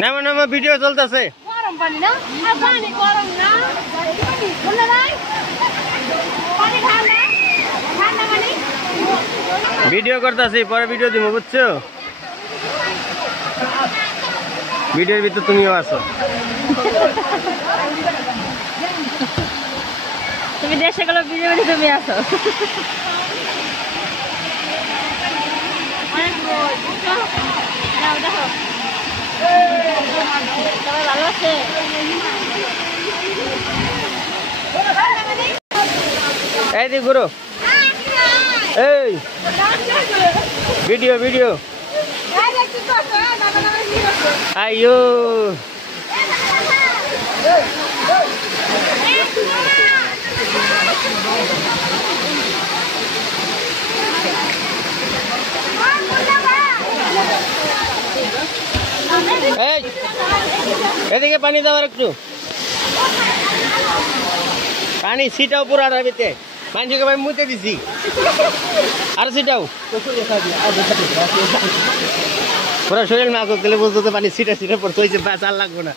নামা নামা ভিডিও চলতেছে। গরম পানি না আর পানি গরম না বললে ভাই পানি ঠান্ডা ঠান্ডা পানি ভিডিও করতেছি, পরে ভিডিও দিব, বুঝছো? ভিডিওর ভিতর তুমিও আছো। তুমি দেশে গেলে ভিডিও তুমি আছো। দেখো সবাই ভালো আছে? এই দি গুরু, এই ভিডিও ভিডিও। আইয়ো এই এদিকে পানি দাও আর একটু পানি ছিটাও পুরা রাবিতে মানুষকে ভাই মুতে দিছি আর ছিটাও পুরা শরীর না করতে বুঝতে পানি ছিটা ছিটা পড়তে হয়েছে, বাস আর লাগবো না।